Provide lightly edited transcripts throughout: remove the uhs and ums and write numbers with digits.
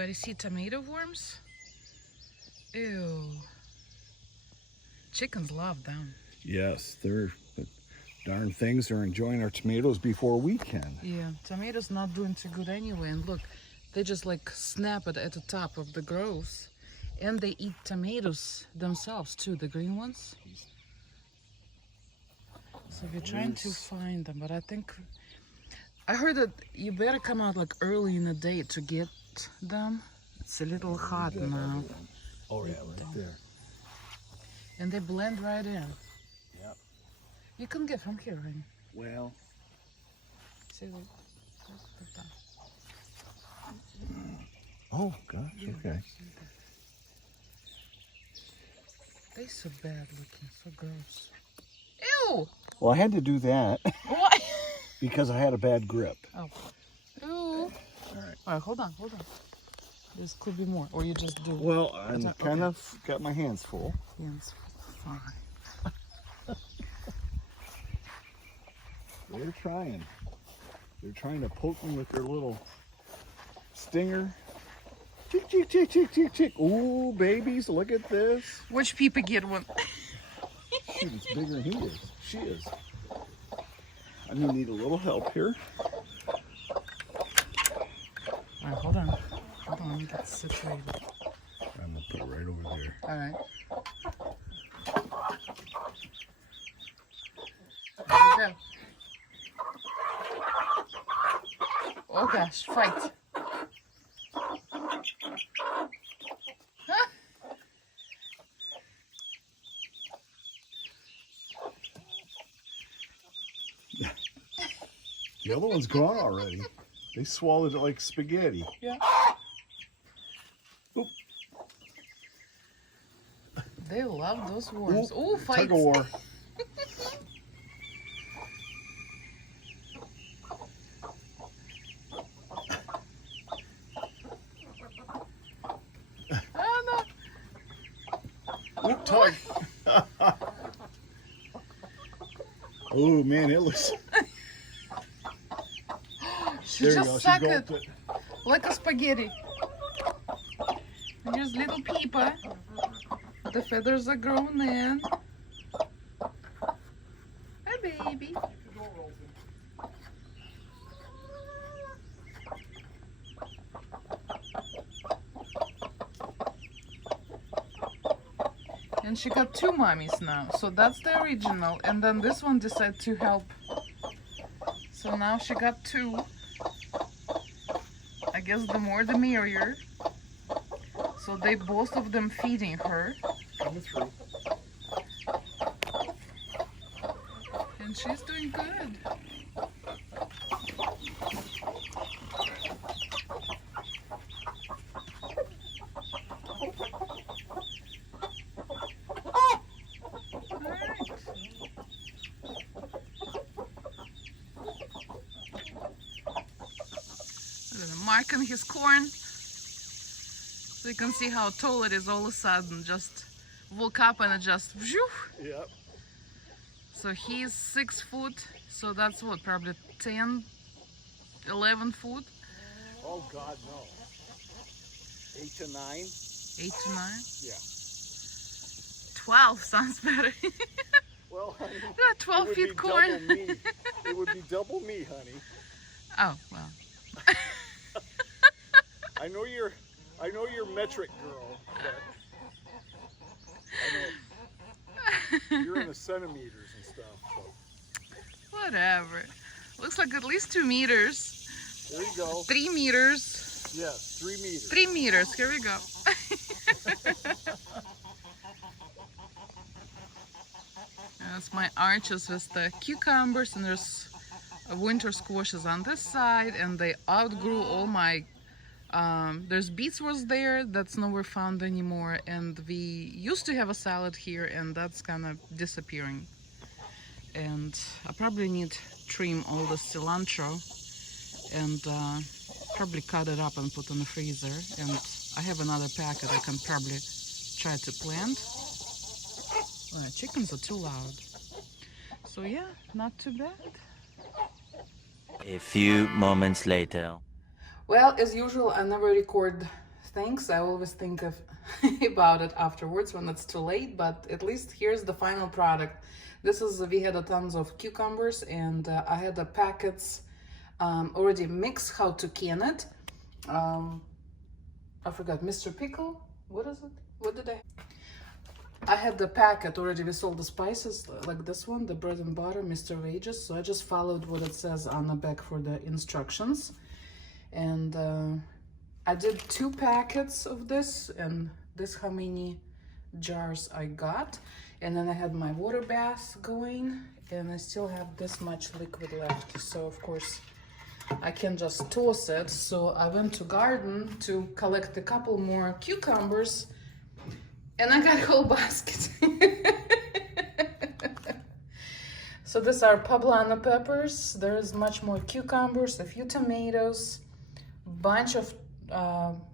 Anybody see tomato worms? Ew. Chickens love them. Yes, they're darn things are enjoying our tomatoes before we can. Yeah, tomatoes not doing too good anyway. And look, they just like snap it at the top of the growth. And they eat tomatoes themselves too, the green ones. So we're trying to find them, but I heard that you better come out like early in the day to get them. It's a little hot now. Oh yeah, right there. And they blend right in. Yep. You can get from here, right? Well, See, look. oh gosh, okay. They're so bad looking, so gross. Ew! Well, I had to do that What? because I had a bad grip. Oh. Ew. All right. All right, hold on. This could be more, or you just do. Well, I'm Okay. kind of got my hands full. Yes, fine. They're trying. They're trying to poke me with their little stinger. Chick, chick, chick, chick, chick, chick. Ooh, babies, look at this. Which people get one? Shoot, it's bigger than he is. She is. I'm gonna need a little help here. All right, hold on. Let me get situated. I'm gonna put it right over there. All right. There you go. Oh gosh, fight. The other one's gone already. They swallowed it like spaghetti. Yeah. Oop. They love those worms. Oh, fight. Tug of war. Oh no. Oop, tug. Oh man, it looks. She There you just go. She suck gulped it it. like a spaghetti. Here's little Peepa. The feathers are grown in. Hi, baby. And she got two mommies now. So that's the original. And then this one decided to help. So now she got two. I guess the more the merrier. So they both of them feeding her. Coming through. And she's doing good. Marking his corn, so you can see how tall it is all of a sudden. Just woke up and it just whew. Yep. So he's 6 foot, so that's what, probably 10, 11 foot, Oh God, no. 8 to 9. 8 to 9. Yeah. 12 sounds better. Well, honey, Yeah, 12 it would feet be corn. double me. It would be double me, honey. Oh well. I know you're metric girl, but I know you're in the centimeters and stuff. So. Whatever. Looks like at least 2 meters. There you go. 3 meters. Yes, 3 meters. 3 meters. Here we go. That's my arches with the cucumbers, and there's winter squashes on this side, and they outgrew all my there's beets was there that's nowhere found anymore, and we used to have a salad here, and that's kind of disappearing. And I probably need to trim all the cilantro and probably cut it up and put in the freezer. And I have another packet I can probably try to plant. Chickens are too loud. So yeah, not too bad. A few moments later. Well, as usual, I never record things. I always think of about it afterwards when it's too late, but at least here's the final product. This is, we had a tons of cucumbers, and I had the packets already mixed how to can it. I forgot, Mr. Pickle, what is it? What did I had the packet already with all the spices, like this one, the bread and butter, Mr. Wages. So I just followed what it says on the back for the instructions. And I did 2 packets of this, and this how many jars I got. And then I had my water bath going, and I still have this much liquid left. So of course I can just toss it. So I went to garden to collect a couple more cucumbers, and I got a whole basket. So these are poblano peppers. There's much more cucumbers, a few tomatoes, bunch of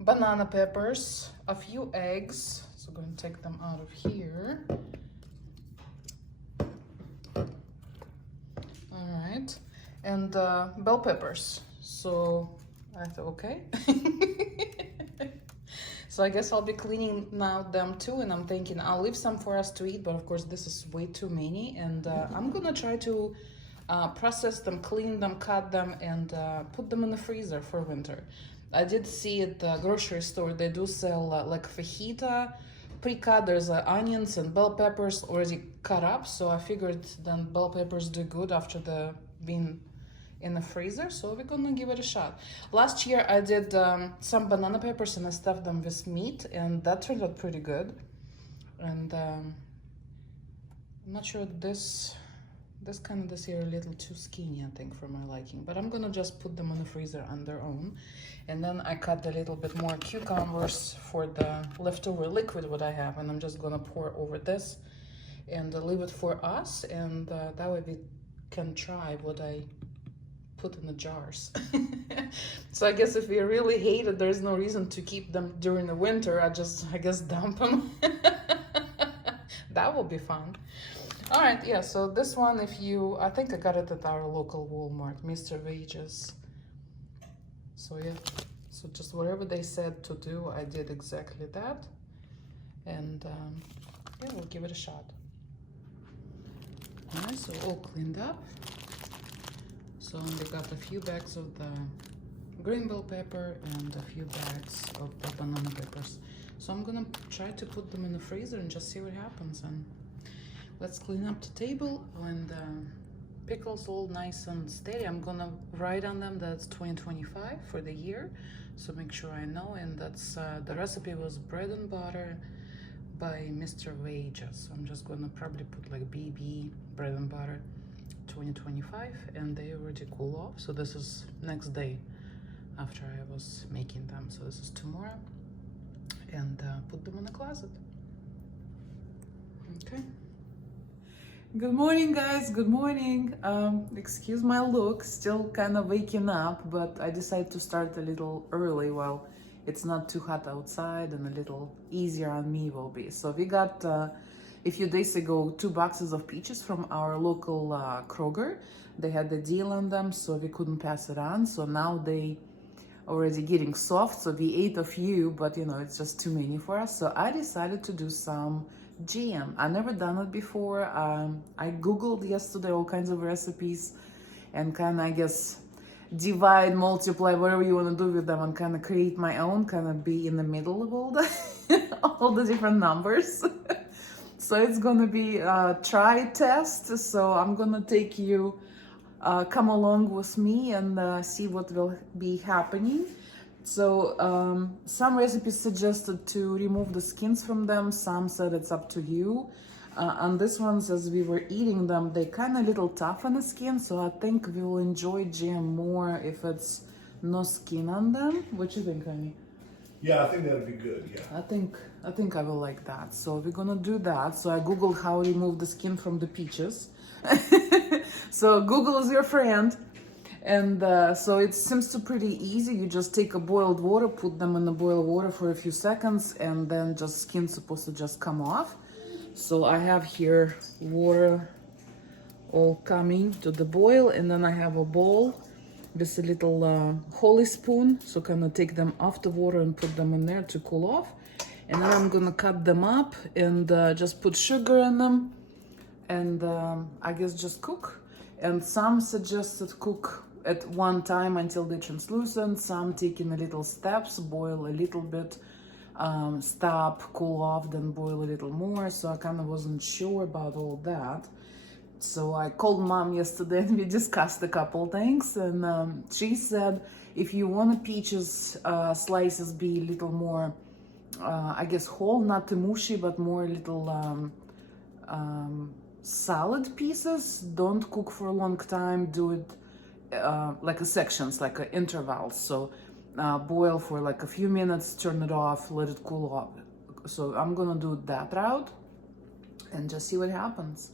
banana peppers, a few eggs. So I'm going to take them out of here. All right, and bell peppers. So I thought, okay. So I guess I'll be cleaning now them too, and I'm thinking I'll leave some for us to eat, but of course this is way too many, and I'm gonna try to process them, clean them, cut them, and put them in the freezer for winter. I did see at the grocery store they do sell like fajita pre-cut. There's onions and bell peppers already cut up, so I figured then bell peppers do good after the being in the freezer, so we're gonna give it a shot. Last year I did some banana peppers and I stuffed them with meat, and that turned out pretty good. And I'm not sure, this kind of this year a little too skinny, I think, for my liking, but I'm gonna just put them in the freezer on their own. And then I cut a little bit more cucumbers for the leftover liquid what I have, and I'm just gonna pour over this and leave it for us, and that way we can try what I put in the jars. So I guess if we really hate it, there's no reason to keep them during the winter. I guess dump them. That will be fun. All right, yeah, so this one, I think I got it at our local Walmart, Mr. Wages. So yeah, so just whatever they said to do, I did exactly that. And yeah, we'll give it a shot. All right, so all cleaned up. So I only got a few bags of the green bell pepper and a few bags of the banana peppers. So I'm gonna try to put them in the freezer and just see what happens. And let's clean up the table, and pickles all nice and steady. I'm gonna write on them that's 2025 for the year, so make sure I know. And that's the recipe was bread and butter by Mr. Wages. So I'm just gonna probably put like BB bread and butter 2025, and they already cool off. So this is next day after I was making them. So this is tomorrow, and put them in the closet. Okay. Good morning, guys. Good morning. Excuse my look, still kind of waking up, but I decided to start a little early while it's not too hot outside, and a little easier on me will be. So we got a few days ago 2 boxes of peaches from our local Kroger. They had the deal on them, so we couldn't pass it on. So now they already getting soft. So we ate a few, but you know, it's just too many for us. So I decided to do some jam. I never done it before. I googled yesterday all kinds of recipes, and kind of, I guess, divide, multiply, whatever you want to do with them, and kind of create my own, kind of be in the middle of all the all the different numbers. So it's gonna be a try test. So I'm gonna take you, come along with me and see what will be happening. So some recipes suggested to remove the skins from them. Some said it's up to you. On this ones, as we were eating them, they kind of little tough on the skin. So I think we will enjoy jam more if it's no skin on them. What you think, honey? Yeah, I think that'd be good. Yeah. I think I will like that. So we're gonna do that. So I googled how to remove the skin from the peaches. So Google is your friend. And so it seems to pretty easy. You just take a boiled water, put them in the boiled water for a few seconds, and then just skin's supposed to just come off. So I have here water all coming to the boil, and then I have a bowl with a little holy spoon. So kind of take them off the water and put them in there to cool off. And then I'm gonna cut them up and just put sugar in them. And I guess just cook. And some suggested cook at one time until they're translucent. Some taking a little steps, boil a little bit, stop, cool off, then boil a little more. So I kind of wasn't sure about all that. So I called mom yesterday and we discussed a couple things. And she said if you want the peaches slices be a little more, I guess whole, not too mushy, but more little salad pieces, don't cook for a long time. Do it like a sections, like a intervals. So boil for like a few minutes, turn it off, let it cool off. So I'm gonna do that route and just see what happens.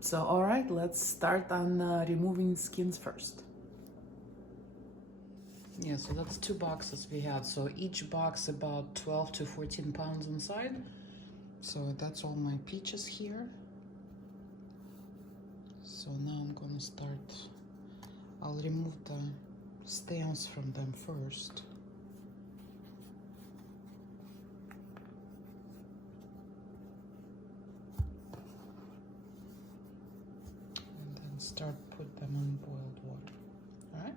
So all right, let's start on removing skins first. Yeah, so that's 2 boxes we had. So each box about 12 to 14 pounds inside. So that's all my peaches here. So now I'm gonna start, I'll remove the stems from them first. And then start put them in boiled water, all right?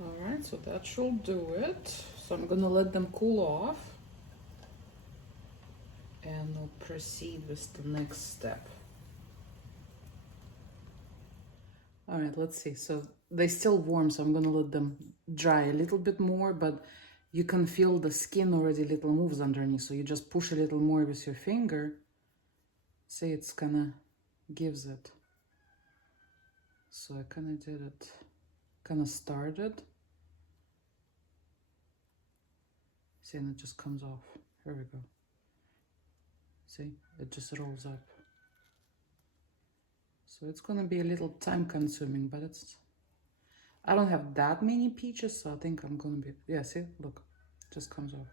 All right, so that should do it. So I'm gonna let them cool off and we'll proceed with the next step. All right, let's see. So they're still warm, so I'm gonna let them dry a little bit more, but you can feel the skin already little moves underneath. So you just push a little more with your finger. See, it's kinda gives it. So I kinda did it, kinda started. See, and it just comes off. Here we go. See, it just rolls up. So it's gonna be a little time consuming, but it's, I don't have that many peaches, so I think I'm gonna be, yeah, see, look, it just comes off.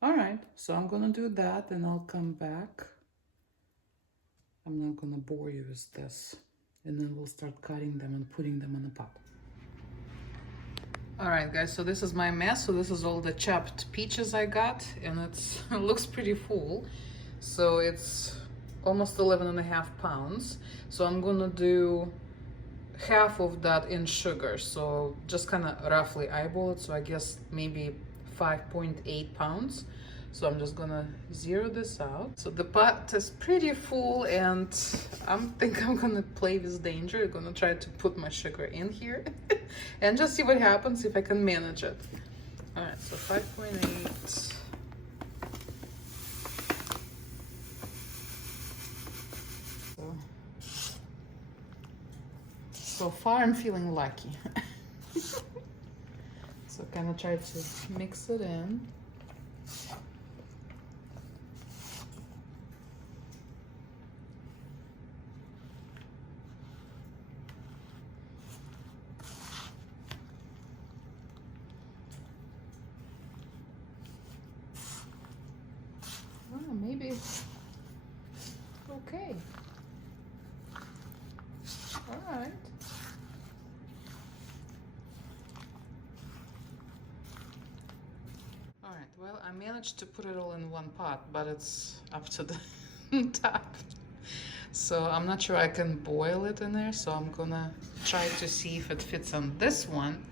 All right, so I'm gonna do that and I'll come back. I'm not gonna bore you with this. And then we'll start cutting them and putting them in a pot. All right, guys, so this is my mess. So this is all the chopped peaches I got, and it looks pretty full. So it's almost 11.5 pounds. So I'm gonna do half of that in sugar. So just kind of roughly eyeball it. So I guess maybe 5.8 pounds. So I'm just gonna zero this out. So the pot is pretty full and I think I'm gonna play with danger. I'm gonna try to put my sugar in here and just see what happens if I can manage it. All right, so 5.8. So far I'm feeling lucky. So kind of try to mix it in. Maybe okay. All right. All right, well, I managed to put it all in one pot, but it's up to the top. So I'm not sure I can boil it in there, so I'm gonna try to see if it fits on this one,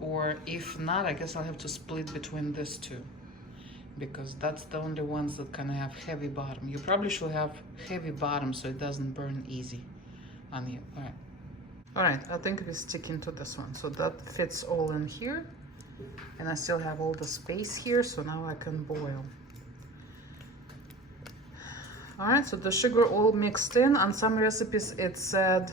or if not, I guess I'll have to split between these two, because that's the only ones that kind of have heavy bottom. You probably should have heavy bottom so it doesn't burn easy on you. All right, I think we stick into this one. So that fits all in here, and I still have all the space here, so now I can boil. All right, so the sugar all mixed in. On some recipes it said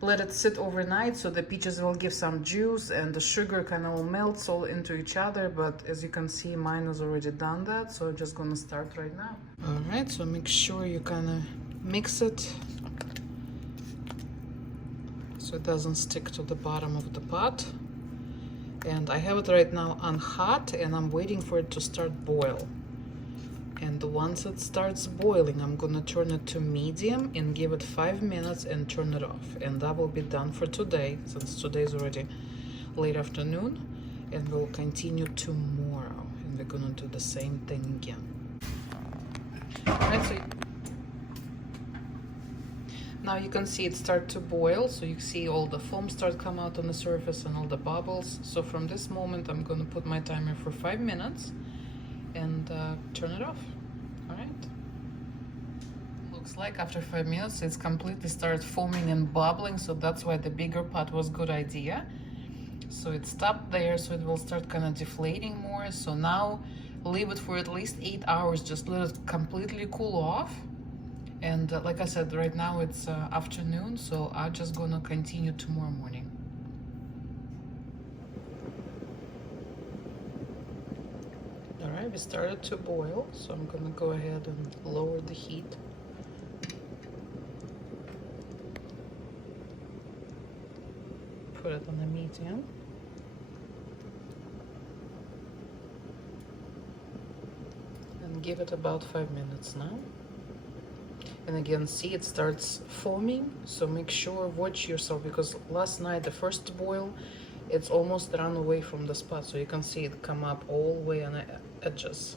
let it sit overnight so the peaches will give some juice and the sugar kind of melts all into each other, but as you can see mine has already done that, so I'm just gonna start right now. All right, so make sure you kind of mix it so it doesn't stick to the bottom of the pot. And I have it right now on hot, and I'm waiting for it to start boil. And once it starts boiling, I'm gonna turn it to medium and give it 5 minutes and turn it off. And that will be done for today, since today is already late afternoon. And we'll continue tomorrow. And we're gonna do the same thing again. Alright, so now you can see it start to boil. So you see all the foam start come out on the surface and all the bubbles. So from this moment, I'm gonna put my timer for 5 minutes and turn it off. All right. Looks like after 5 minutes it's completely started foaming and bubbling, so that's why the bigger pot was a good idea. So it stopped there, so it will start kind of deflating more. So now leave it for at least 8 hours, just let it completely cool off. And like I said, right now it's afternoon, so I'm just gonna continue tomorrow morning. Alright, we started to boil, so I'm gonna go ahead and lower the heat. Put it on a medium. And give it about 5 minutes now. And again, see, it starts foaming, so make sure, watch yourself, because last night, the first boil, it's almost run away from the spot, so you can see it come up all the way on the edges,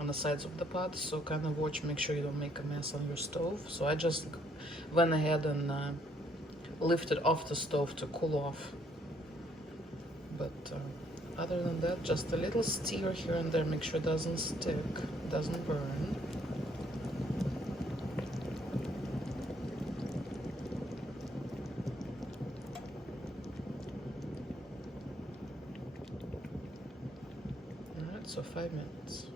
on the sides of the pot. So kind of watch, make sure you don't make a mess on your stove. So I just went ahead and lifted off the stove to cool off. But other than that, just a little stir here and there, make sure it doesn't stick, doesn't burn. So 5 minutes.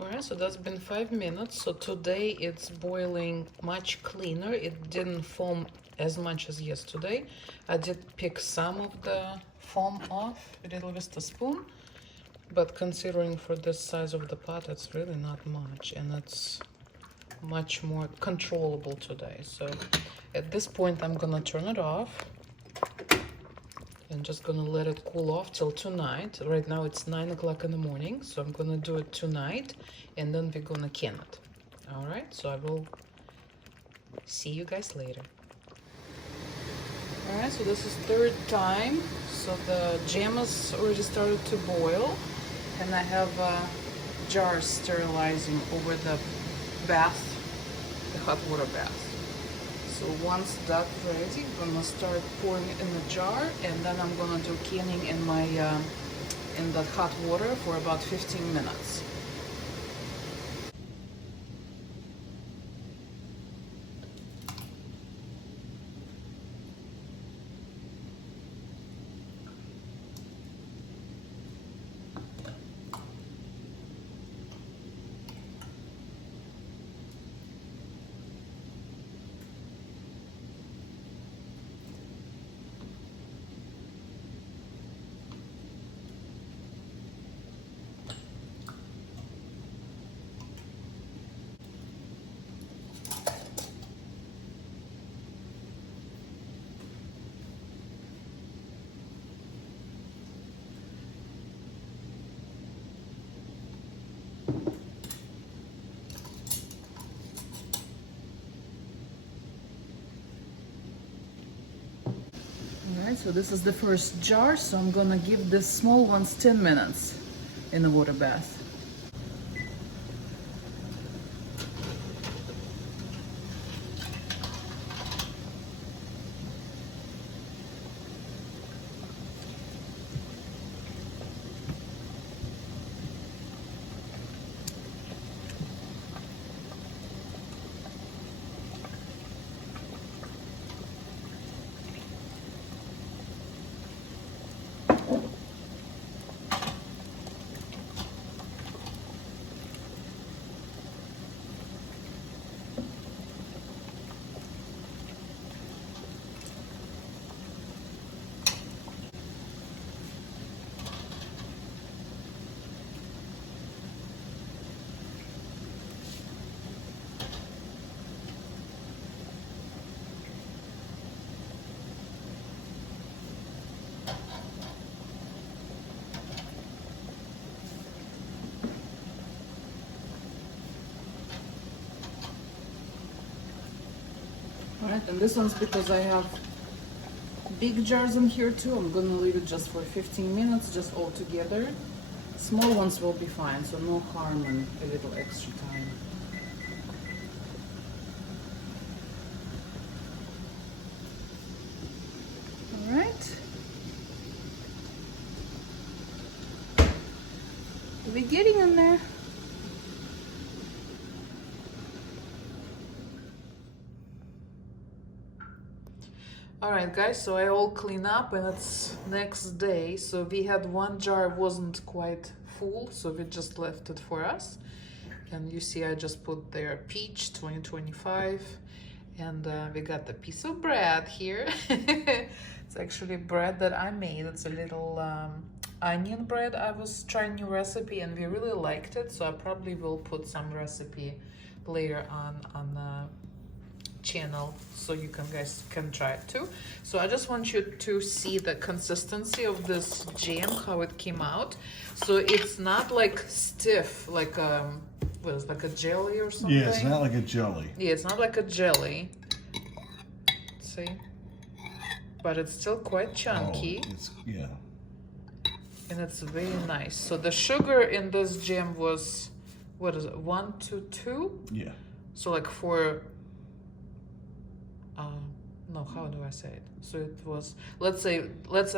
Alright, so that's been 5 minutes. So today it's boiling much cleaner. It didn't foam as much as yesterday. I did pick some of the foam off a little with the spoon, but considering for this size of the pot, it's really not much, and it's much more controllable today. So at this point, I'm gonna turn it off and just gonna let it cool off till tonight. Right now it's 9 o'clock in the morning, so I'm gonna do it tonight, and then we're gonna can it. All right, so I will see you guys later. All right, so this is third time. So the jam has already started to boil, and I have jars sterilizing over the bath, the hot water bath. So once that's ready, I'm gonna start pouring it in the jar, and then I'm gonna do canning in my in the hot water for about 15 minutes. Alright, so this is the first jar, so I'm gonna give the small ones 10 minutes in the water bath. Alright, and this one's because I have big jars in here too. I'm gonna leave it just for 15 minutes, just all together. Small ones will be fine, so no harm in a little extra time. Alright. We're getting in there. Alright guys, so I all clean up and it's next day. So we had one jar wasn't quite full, so we just left it for us. And you see I just put there peach 2025, and we got the piece of bread here. It's actually bread that I made. It's a little onion bread. I was trying new recipe and we really liked it, so I probably will put some recipe later on the channel so you guys can try it too. So I just want you to see the consistency of this jam, how it came out. So it's not like stiff, like what is it, like a jelly or something? Yeah, it's not like a jelly. Yeah, it's not like a jelly. See? But it's still quite chunky. Oh, yeah. And it's very nice. So the sugar in this jam was, what is it, 1 to 2? Yeah. So like for no, how do I say it? So it was, let's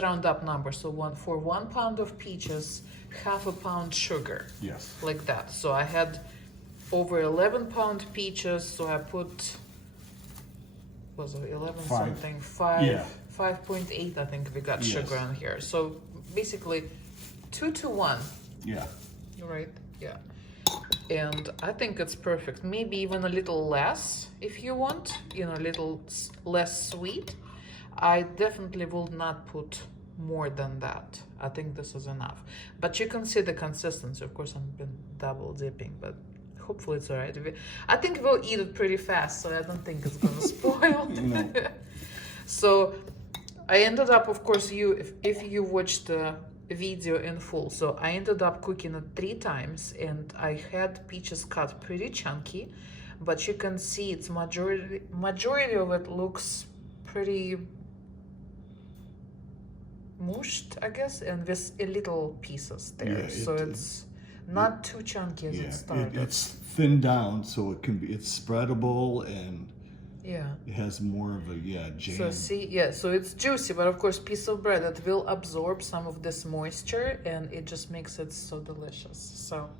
round up numbers. So for 1 pound of peaches, half a pound sugar. Yes. Like that. So I had over 11-pound peaches, so I put, was it 11 Five. something? 5, Yeah. 5.8 I think we got Yes. sugar in here. So basically 2 to 1. Yeah. Right? Yeah. And I think it's perfect. Maybe even a little less if you want, you know, a little less sweet. I definitely will not put more than that. I think this is enough. But you can see the consistency. Of course, I've been double dipping, but hopefully it's all right. I think we'll eat it pretty fast, so I don't think it's gonna spoil. No. So I ended up, of course, if you watched the video in full, so I ended up cooking it 3 times, and I had peaches cut pretty chunky, but you can see it's majority of it looks pretty mushed, I guess, and with a little pieces there. Yeah, So it's not too chunky as it started. It's thinned down so it's spreadable, and Yeah. it has more of a jam. So see, yeah, so it's juicy, but of course piece of bread that will absorb some of this moisture, and it just makes it so delicious. So,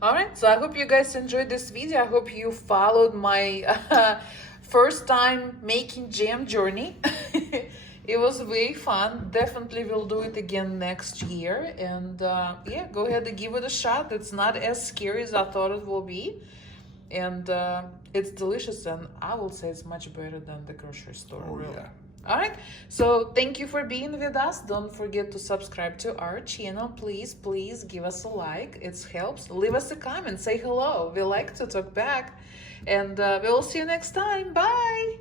all right, so I hope you guys enjoyed this video. I hope you followed my first time making jam journey. It was very fun. Definitely will do it again next year. And yeah, go ahead and give it a shot. It's not as scary as I thought it will be. And it's delicious, and I will say it's much better than the grocery store. Oh, really. yeah. All right, so thank you for being with us. Don't forget to subscribe to our channel. Please give us a like. It helps. Leave us a comment, say hello. We like to talk back, and we will see you next time. Bye.